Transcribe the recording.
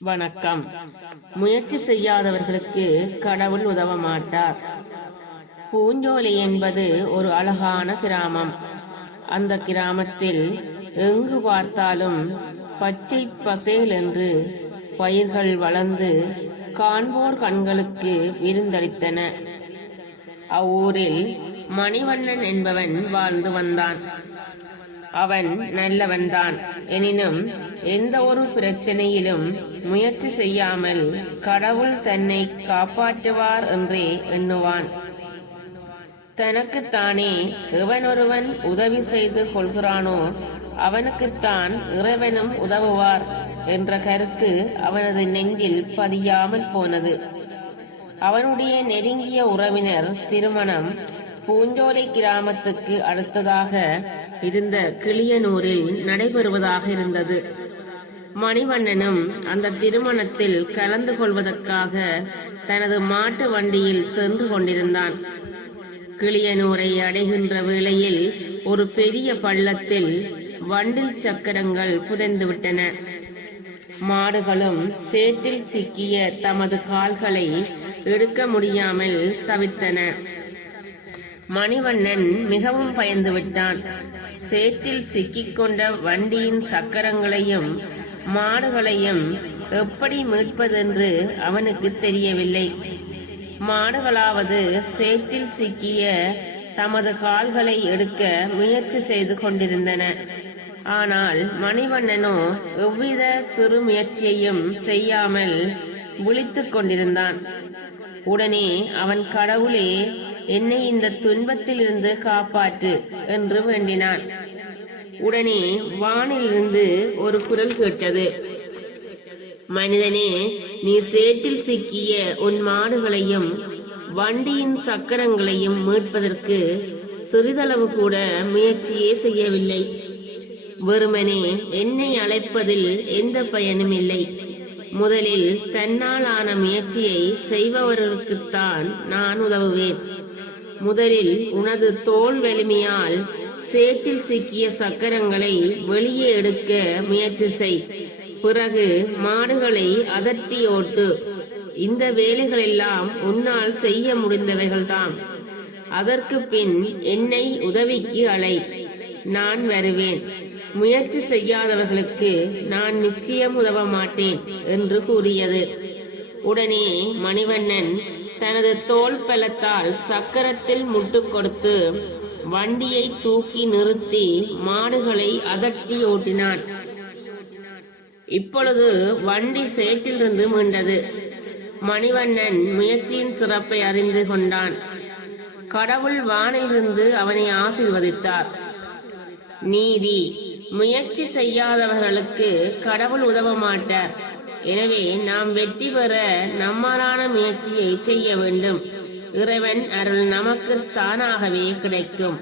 வணக்கம். முயற்சி செய்யாதவர்களுக்கு கடவுள் உதவ மாட்டார். பூஞ்சோலை என்பது ஒரு அழகான கிராமம். அந்த கிராமத்தில் எங்கு பார்த்தாலும் பச்சை பசேல் என்று பயிர்கள் வளர்ந்து காண்போர் கண்களுக்கு விருந்தளித்தன. அவ்வூரில் மணிவண்ணன் என்பவன் வாழ்ந்து வந்தான். அவன் நல்லவன்தான். எனினும் எந்த ஒரு பிரச்சனையிலும் முயற்சி செய்யாமல் கடவுள் தன்னை காப்பாற்றுவார் என்றே எண்ணுவான். தனக்குத்தானே எவனொருவன் உதவி செய்து கொள்கிறானோ அவனுக்குத்தான் இறைவனும் உதவுவார் என்ற கருத்து அவனது நெஞ்சில் பதியாமல் போனது. அவனுடைய நெருங்கிய உறவினர் திருமணம் பூஞ்சோலை கிராமத்துக்கு அடுத்ததாக இருந்த கிளியனூரில் நடைபெறுவதாக இருந்தது. மணிவண்ணனும் அந்த திருமணத்தில் கலந்து கொள்வதற்காக தனது மாட்டு வண்டியில் சென்று கொண்டிருந்தான். கிளியனூரை அடைகின்ற வேளையில் ஒரு பெரிய பள்ளத்தில் வண்டில் சக்கரங்கள் புதைந்துவிட்டன. மாடுகளும் சேற்றில் சிக்கிய தமது கால்களை எடுக்க முடியாமல் தவித்தன. மணிவண்ணன் மிகவும் பயந்து விட்டான். சேற்றில் சிக்கிக்கொண்ட வண்டியின் சக்கரங்களையும் மாடுகளையும் எப்படி மீட்பதென்று அவனுக்கு தெரியவில்லை. மாடுகளாவது சேற்றில் சிக்கிய தமது கால்களை எடுக்க முயற்சி செய்து கொண்டிருந்தன. ஆனால் மணிவண்ணனோ எவ்வித சிறு முயற்சியையும் செய்யாமல் விழித்துக் கொண்டிருந்தான். உடனே அவன் கடவுளே, என்னை இந்த துன்பத்திலிருந்து காப்பாற்று என்று வேண்டினான். உடனே வானிலிருந்து ஒரு குரல் கேட்டது. மனிதனே, நீ சேற்றில் சிக்கிய உன் மாடுகளையும் வண்டியின் சக்கரங்களையும் மீட்பதற்கு சிறிதளவு கூட முயற்சியே செய்யவில்லை. வெறுமனே என்னை அழைப்பதில் எந்த பயனும் இல்லை. முதலில் தன்னால் ஆன முயற்சியை செய்பவர்களுக்குத்தான் நான் உதவுவேன். முதலில் உனது தோல் வலிமையால் சேற்றில் சிக்கிய சக்கரங்களை வெளியே எடுக்க முயற்சி செய். பிறகு மாடுகளை அதட்டி ஓட்டு. இந்த வேலைகளெல்லாம் உன்னால் செய்ய முடிந்தவைகள்தான். அதற்கு பின் என்னை உதவிக்கு அழை, நான் வருவேன். முயற்சி செய்யாதவர்களுக்கு நான் நிச்சயம் உதவ மாட்டேன் என்று கூறியது. உடனே மணிவண்ணன் தனது தோல் பலத்தால் சக்கரத்தில் முட்டு கொடுத்து வண்டியை தூக்கி நிறுத்தி மாடுகளை அதட்டி ஓட்டினான். இப்பொழுது வண்டி சேற்றிலிருந்து மீண்டது. மணிவண்ணன் முயற்சியின் சிறப்பை அறிந்து கொண்டான். கடவுள் வானிலிருந்து அவனை ஆசீர்வதித்தார். நீதி: முயற்சி செய்யாதவர்களுக்கு கடவுள் உதவ மாட்டார். எனவே நாம் வெற்றி பெற நம்மாலான முயற்சியை செய்ய வேண்டும். இறைவன் அருள் நமக்கு தானாகவே கிடைக்கும்.